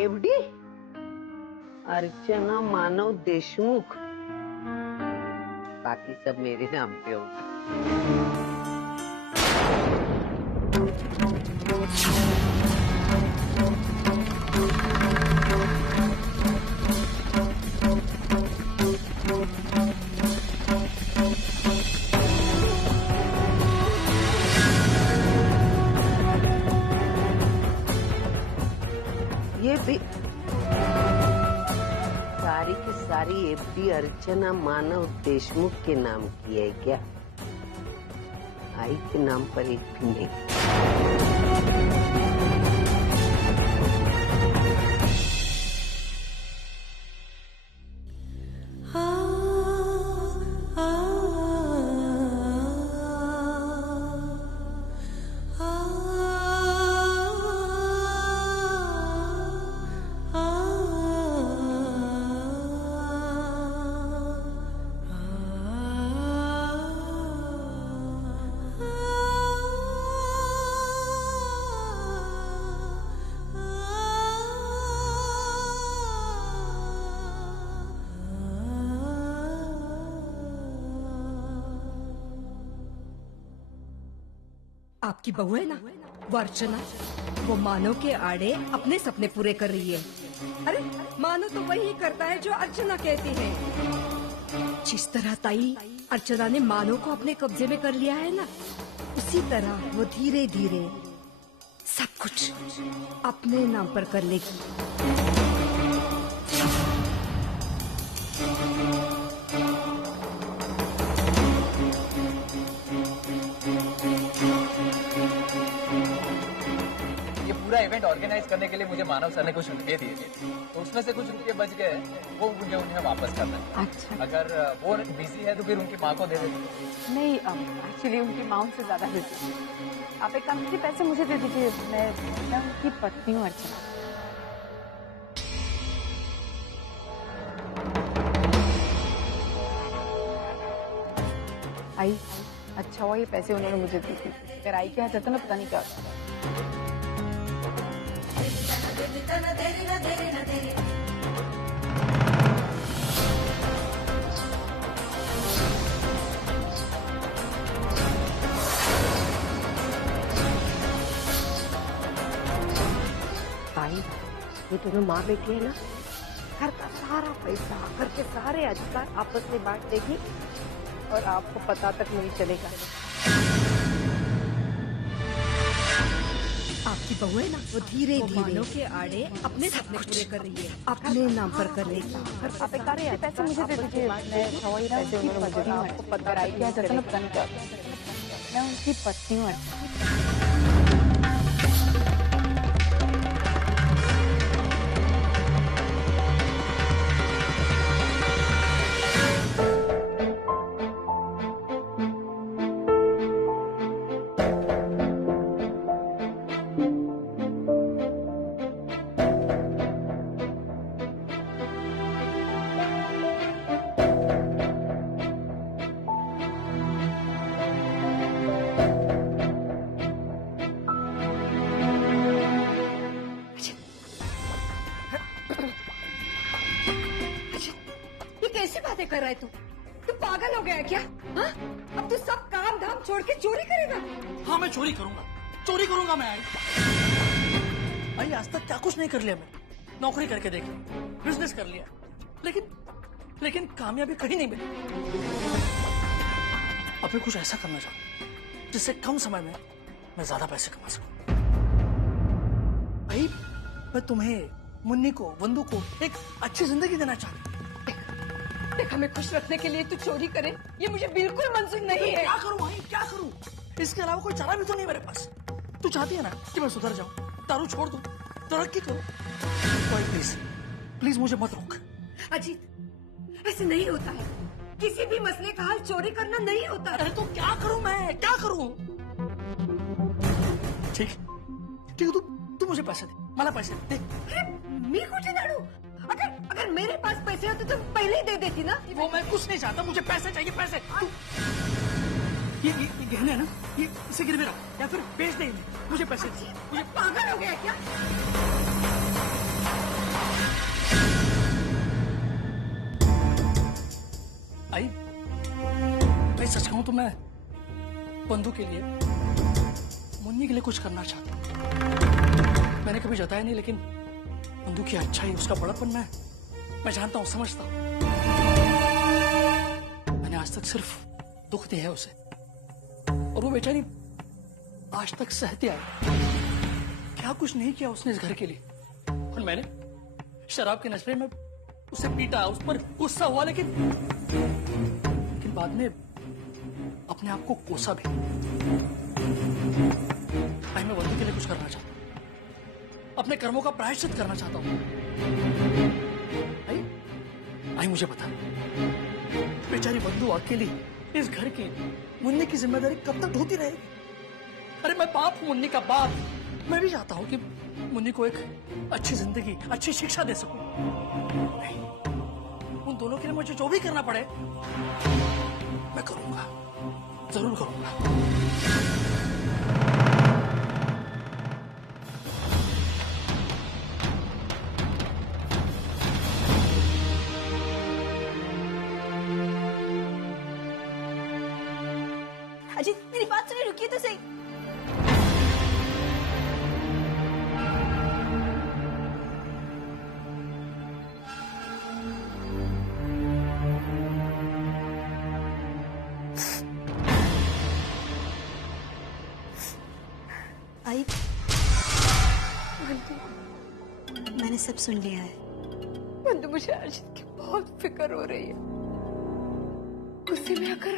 एवढी अर्चना मानव देशमुख, बाकी सब मेरे नाम पे होगा। ये भी सारी की सारी एफडी अर्चना मानव देशमुख के नाम की है क्या? आई के नाम पर एक भी नहीं। आपकी बहू है ना वो अर्चना, वो मानव के आड़े अपने सपने पूरे कर रही है। अरे मानव तो वही करता है जो अर्चना कहती है। जिस तरह ताई अर्चना ने मानव को अपने कब्जे में कर लिया है ना, उसी तरह वो धीरे धीरे सब कुछ अपने नाम पर कर लेगी। पूरा इवेंट ऑर्गेनाइज करने के लिए मुझे मानव सर ने कुछ रुपये दिए थे, तो उसमें से कुछ रुपये बच गए, वो मुझे उन्हें वापस करना है। अच्छा, अगर वो बिजी है तो फिर उनकी माँ को दे देते। नहीं एक्चुअली उनकी माँ उनसे ज्यादा बिजी। आप एक काम कीजिए, पैसे मुझे दे दीजिए, मैं उनकी पत्नी हूँ अर्चना। आई अच्छा हुआ ये पैसे उन्होंने मुझे दे दिए, अगर आई क्या जाता ना पता नहीं क्या होता। भाई ये दोनों माँ बेटी है ना, घर का सारा पैसा, घर के सारे अधिकार आपस में बांट देगी और आपको पता तक नहीं चलेगा। आपकी बहू है ना वो धीरे धीरे मानव के आड़े अपने सपने पूरे कर रही है, अपने नाम पर कर लेगी। आप एक कार्य पैसे मुझे दे दीजिए, मैं पैसे उन्होंने मुझे दिए, आपको पता आई क्या जाता ना पता नहीं क्या होता। मैं उनकी पत्नी हूँ। कैसी बातें कर रहा है तू पागल हो गया क्या? हाँ? अब तू सब काम धाम छोड़ के चोरी करेगा? हाँ मैं चोरी करूंगा मैं। आई आज तक क्या कुछ नहीं कर लिया मैं, नौकरी करके देख ली, बिजनेस कर लिया, लेकिन कामयाबी कहीं नहीं मिली। अब मैं कुछ ऐसा करना चाहता हूं जिससे कम समय में मैं ज्यादा पैसे कमा सकूं। भाई मैं तुम्हें, मुन्नी को, बंधु को एक अच्छी जिंदगी देना चाहता हूं। देख हमें खुश रखने के लिए तू चोरी करे, ये मुझे बिल्कुल मंजूर नहीं है। क्या करूं भाई, क्या करूं? इसके अलावा कोई चारा भी तो नहीं मेरे पास। तू चाहती है ना कि मैं सुधर जाऊं, दारू छोड़ दूं, तरक्की करूं? भाई प्लीज मुझे मत रोक। अजीत ऐसे नहीं होता है, किसी भी मसले का हल चोरी करना नहीं होता। अरे तो क्या करूं मैं, क्या करूं? ठीक है, तू मुझे पैसे दे, मला पैसे दे। मी कुठे दारू? अगर मेरे पास पैसे होते तो पहले ही दे देती ना। वो मैं कुछ नहीं चाहता, मुझे पैसे चाहिए, पैसे। ये गहने है ना, ये इसे गिरवे रख या फिर बेच दे इन्हें। मुझे पैसे दे। मुझे पागल हो गया क्या? आई मैं सच कहूं तो मैं बंधु के लिए, मुन्नी के लिए कुछ करना चाहता हूं। मैंने कभी जताया नहीं, लेकिन बंधु की अच्छाई, उसका बड़ापन मैं जानता हूं, समझता हूं। मैंने आज तक सिर्फ दुख दिया है उसे, और वो बेचारी आज तक सहती आई। क्या कुछ नहीं किया उसने इस घर के लिए, और मैंने शराब के नशे में उसे पीटा, उस पर गुस्सा हुआ, लेकिन बाद में अपने आप को कोसा भी। भाई मैं बंधु के लिए कुछ करना चाहता हूं, अपने कर्मों का प्रायश्चित करना चाहता हूं। आई मुझे बता, बेचारी बंधु अकेली इस घर की, मुन्नी की जिम्मेदारी कब तक ढोती रहेगी? अरे मैं बाप हूं, मुन्नी का बाप। मैं भी चाहता हूं कि मुन्नी को एक अच्छी जिंदगी, अच्छी शिक्षा दे सकूं। नहीं, उन दोनों के लिए मुझे जो भी करना पड़े मैं करूंगा, जरूर करूंगा। अजीत मेरी बात सुनिए, रुकिए तो सही। आई मैंने सब सुन लिया है। बंधु मुझे अजीत की बहुत फिक्र हो रही है। गुस्से में आकर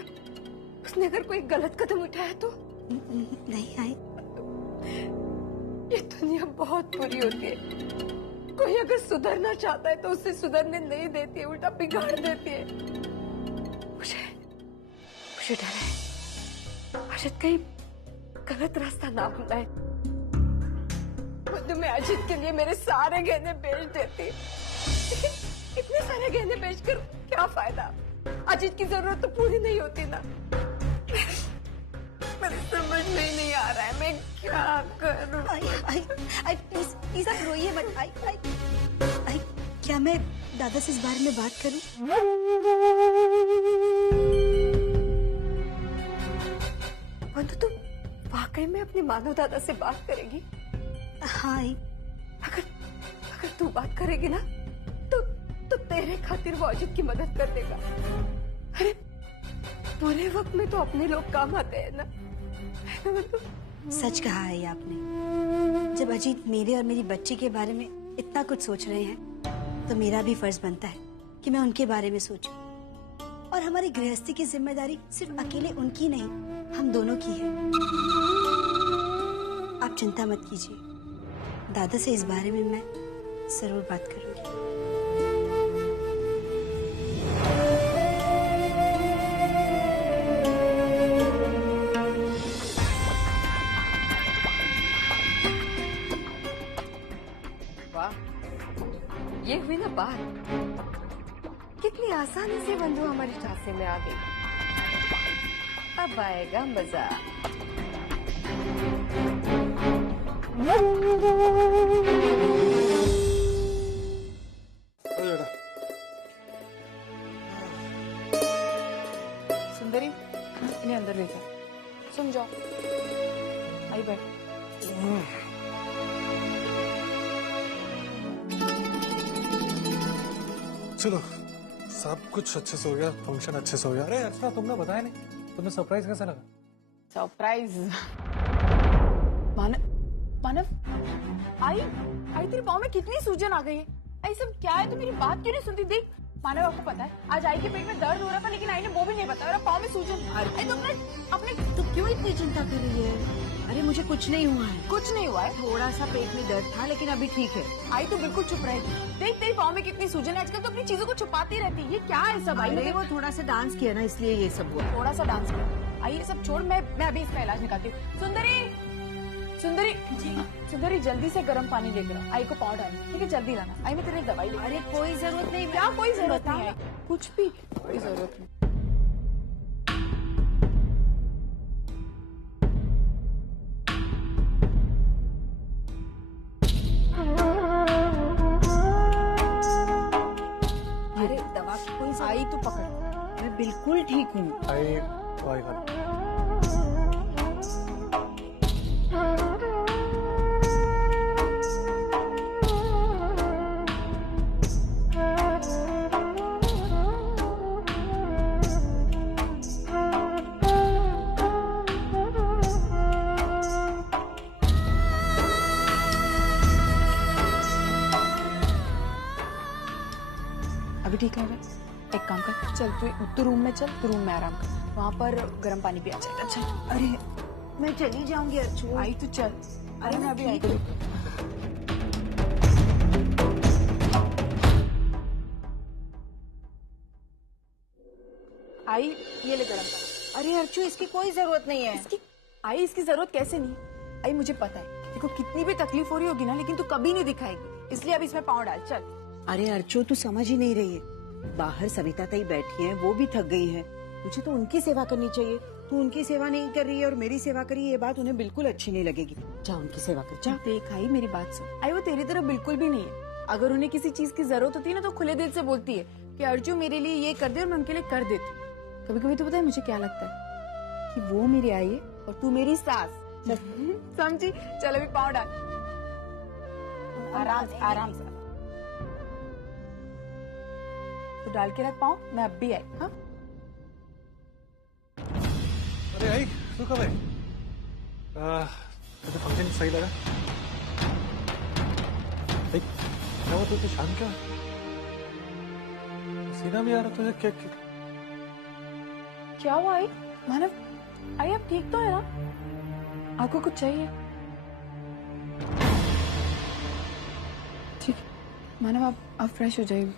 उसने अगर कोई गलत कदम उठाया तो? नहीं आई, ये दुनिया बहुत बुरी होती है। कोई अगर सुधरना चाहता है तो उसे सुधरने नहीं देती है, उल्टा बिगाड़ देती है। मुझे डर है अजीत कहीं गलत रास्ता ना अपनाए। बंधु मैं अजीत के लिए मेरे सारे गहने बेच देती, लेकिन इतने सारे गहने बेचकर क्या फायदा? अजीत की जरूरत तो पूरी नहीं होती ना। मेरे समझ में ही नहीं आ रहा है मैं क्या करूं। आई प्लीज आप रोइए मत। आई क्या मैं दादा से इस बारे में बात करूं? बंधु तुम वाकई में अपने मानव दादा से बात करेगी? हाँ आई। अगर तू बात करेगी ना तो तेरे खातिर वो अजीत की मदद कर देगा। अरे बुरे वक्त में तो अपने लोग काम आते हैं ना, है ना बंधु? सच कहा है आपने। जब अजीत मेरे और मेरी बच्ची के बारे में इतना कुछ सोच रहे हैं तो मेरा भी फर्ज बनता है कि मैं उनके बारे में सोचूं। और हमारी गृहस्थी की जिम्मेदारी सिर्फ अकेले उनकी नहीं, हम दोनों की है। आप चिंता मत कीजिए, दादा से इस बारे में मैं जरूर बात करूंगी। ये हुई ना बात, कितनी आसानी से बंधु हमारी झांसे में आ गई। अब आएगा मजा। सुंदरी इन्हें अंदर आई बैठ। चलो, सब कुछ अच्छे से हो गया, फंक्शन अच्छे से हो गया। अरे अर्चना, तुमने बताया नहीं, तुम्हें सरप्राइज कैसा लगा? सरप्राइज। मानव आई तेरे पाँव में कितनी सूजन आ गई है। आई सब क्या है, तू मेरी बात क्यों नहीं सुनती? देख मानव, आपको पता है आज आई के पेट में दर्द हो रहा था, लेकिन आई ने वो भी नहीं बताया, पाँव में सूजन। आई तो अपने तो क्यों इतनी चिंता कर रही है? अरे मुझे कुछ नहीं हुआ है। कुछ नहीं हुआ है। थोड़ा सा पेट में दर्द था, लेकिन अभी ठीक है। आई तो बिल्कुल चुप रहेगी। देख तेरी पाँव में कितनी सूजन है। आजकल तो अपनी चीजों को छुपाती रहती है। ये क्या है सब? आई अरे वो थोड़ा सा डांस किया ना, इसलिए ये सब हुआ। थोड़ा सा डांस किया। आई ये सब छोड़, मैं अभी इसका इलाज निकालती हूँ। सुंदरी जल्दी से गर्म पानी लेकर आओ। आई को पाँव डालना, ठीक है? जल्दी लाना। आई मैं तेरे लिए दवाई ले। अरे कोई जरूरत नहीं। क्या कोई जरूरत नहीं है? कुछ भी कोई जरूरत नहीं। अरे दवा की कोई जरूरत। आई तू पकड़। मैं बिल्कुल ठीक हूँ। आई दवाई खा लो। अभी ठीक है? एक काम कर, चल तू रूम में चल, तू रूम में आराम कर, वहाँ पर गर्म पानी भी आ जाएगा। चल। अरे मैं चली जाऊंगी अर्चू। आई तू चल। अरे मैं अभी आई। आई ये ले गर्म पानी। अरे अर्चू, इसकी कोई जरूरत नहीं है। इसकी जरूरत कैसे नहीं? आई मुझे पता है, देखो कितनी भी तकलीफ हो रही होगी ना, लेकिन तू कभी नहीं दिखाएगी, इसलिए अब इसमें पाँव डाल। चल। अरे अर्चू, तू समझ ही नहीं रही है। बाहर सविता ताई बैठी हैं, वो भी थक गई हैं। मुझे तो उनकी सेवा करनी चाहिए। तू उनकी सेवा नहीं कर रही है और मेरी सेवा कर रही है, ये बात उन्हें बिल्कुल अच्छी नहीं लगेगी। जा उनकी सेवा कर, जा। देख आई मेरी बात सुन। आई वो तेरी तरफ बिल्कुल भी नहीं है। अगर उन्हें किसी चीज की जरूरत होती है ना, तो खुले दिल से बोलती है कि अर्जु मेरे लिए ये कर दे, और मैं उनके लिए कर देती हूँ। कभी कभी तो पता है मुझे क्या लगता है, कि वो मेरी आई है और तू मेरी सास। समझी? चल अभी पाँव डाल, आराम से आराम से। तू डाल के रख पाँव, मैं अब भी आई। हाँ अरे आई, तू कब आई? तुझे फंक्शन सही लगा? क्या हुआ, तू शाम क्यों? सीना भी आ रहा तुझे? क्या हुआ आई? मानव, आई अब ठीक तो है ना? आपको कुछ चाहिए? ठीक है मानव, आप फ्रेश हो जाइए।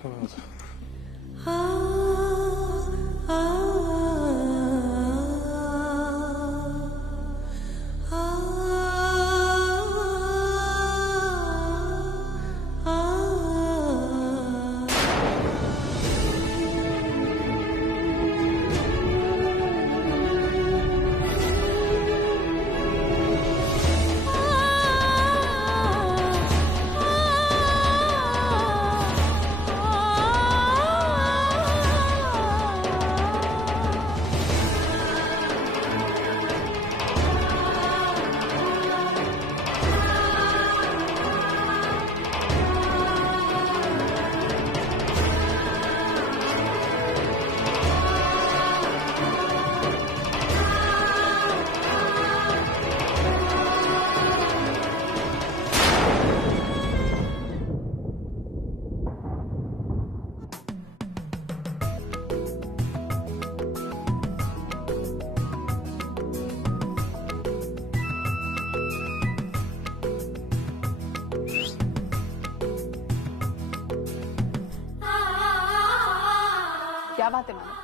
क्या बात है मानव,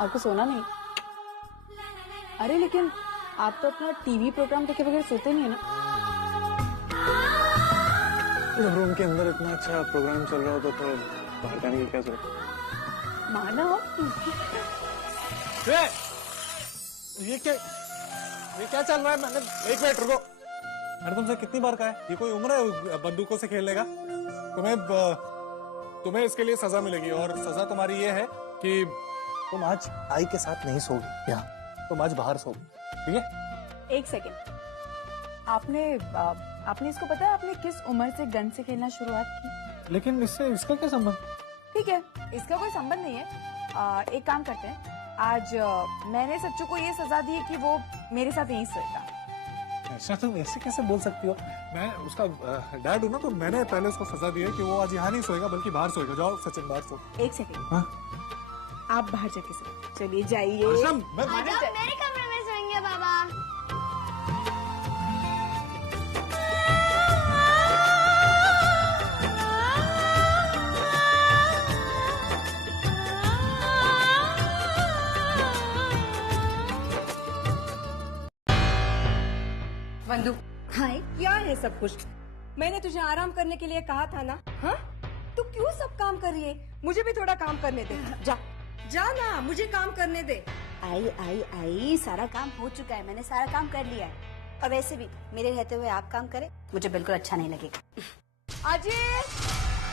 आपको सोना नहीं? अरे लेकिन आप तो अपना टीवी प्रोग्राम देखे बगैर सोते नहीं है ना? रूम के अंदर इतना अच्छा प्रोग्राम चल रहा होता तो बाहर जाने की क्या जरूरत? मानव, ये क्या चल रहा है? मैंने एक मिनट रुको। मैंने तुमसे कितनी बार कहा है, ये कोई उम्र है बंदूकों से खेलने का? तुम्हें इसके लिए सजा मिलेगी, और सजा तुम्हारी ये है कि तुम आज आई के साथ नहीं सोगी यहाँ, तुम आज बाहर सोगी, ठीक है? एक सेकेंड, आपने इसको पता है आपने किस उम्र से गन से खेलना शुरुआत की? लेकिन इससे इसका क्या संबंध? ठीक है, इसका कोई संबंध नहीं है। एक काम करते हैं, आज मैंने सच्चू को ये सजा दी है कि वो मेरे साथ यहीं सोएगा। ऐसा तुम ऐसे कैसे बोल सकती हो? मैं उसका डैड हूँ ना, तो मैंने पहले उसको सजा दी है कि वो आज यहाँ नहीं सोएगा बल्कि बाहर सोएगा। जाओ सचिन, बाहर सो। एक सेकंड, हाँ? आप बाहर जाके सो। चलिए जाइए। मेरे कमरे में सोएंगे बाबा। बंधु, हाय। क्या है सब कुछ? मैंने तुझे आराम करने के लिए कहा था ना? हाँ? तू क्यों सब काम कर रही है? मुझे भी थोड़ा काम करने दे। जा जा ना, मुझे काम करने दे। आई सारा काम हो चुका है, मैंने सारा काम कर लिया है। और वैसे भी मेरे रहते हुए आप काम करें मुझे बिल्कुल अच्छा नहीं लगेगा। अजय,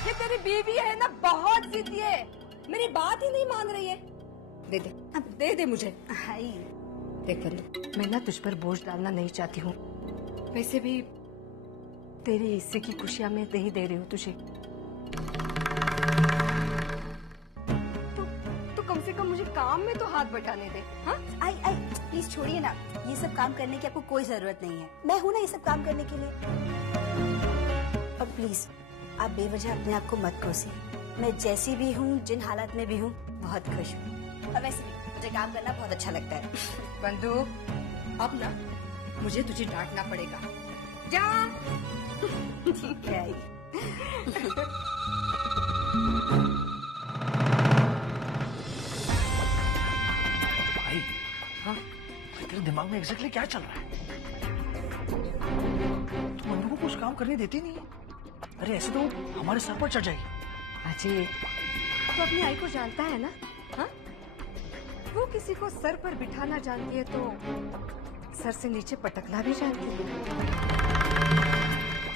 ये तेरी बीवी है ना, बहुत जिद्दी है, मेरी बात ही नहीं मान रही है। दे दे, अब दे दे मुझे। हाय। देख बंधु, मैं ना तुझ पर बोझ डालना नहीं चाहती हूँ। वैसे भी तेरे हिस्से की खुशियाँ मैं नहीं दे रही हूँ तुझे। तो कम से कम मुझे काम में तो हाथ बटाने दे। हाँ? आई प्लीज छोड़िए ना, ये सब काम करने की आपको कोई जरूरत नहीं है। मैं हूँ ना ये सब काम करने के लिए। और प्लीज आप बेवजह अपने आप को मत कोसिए। मैं जैसी भी हूँ, जिन हालात में भी हूँ, बहुत खुश हूँ। और वैसे भी मुझे काम करना बहुत अच्छा लगता है। बंधु, अब ना मुझे तुझे डांटना पड़ेगा। जा। ठीक है। भाई, हाँ? तेरे दिमाग में एग्जैक्टली क्या चल रहा है? तू बंधु को कुछ काम करने देती नहीं है। अरे ऐसे तो हमारे सर पर चढ़ जाएगी। अजय, तो अपनी आई को जानता है ना? हाँ? वो किसी को सर पर बिठाना जानती है तो सर से नीचे पटकना भी जानती है।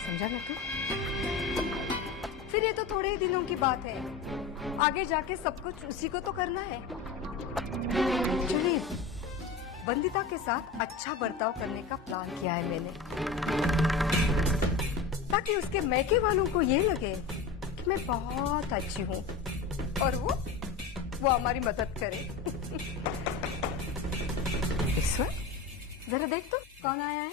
समझा ना तू? फिर ये तो थोड़े ही दिनों की बात है, आगे जाके सब कुछ उसी को तो करना है। चलिए, बंदिता के साथ अच्छा बर्ताव करने का प्लान किया है मैंने, ताकि उसके मैके वालों को ये लगे कि मैं बहुत अच्छी हूँ और वो हमारी मदद करे। ईश्वर, जरा देख तो कौन आया है।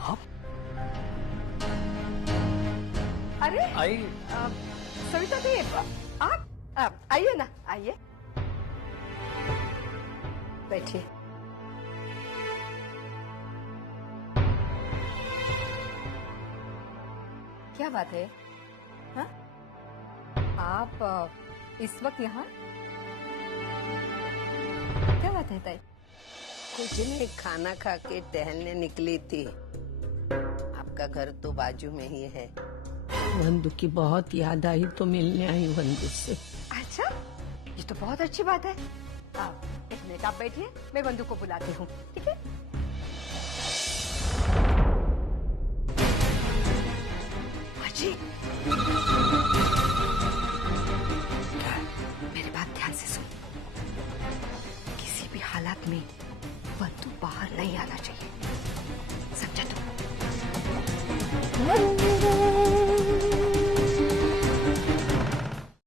आप? अरे आई सविता दी, आप आइए ना, आइए, बैठिए। क्या बात है? हाँ? आप इस वक्त यहाँ? क्या बात है ताई? कुछ नहीं, खाना खा के टहलने निकली थी। आपका घर तो बाजू में ही है। बंधु की बहुत याद आई तो मिलने आई बंधु से। अच्छा, ये तो बहुत अच्छी बात है। एक मिनट आप बैठिए, मैं बंधु को बुलाती हूँ, ठीक है? अजी, मेरी बात ध्यान से सुन। किसी भी हालात में बंधु बाहर नहीं आना चाहिए।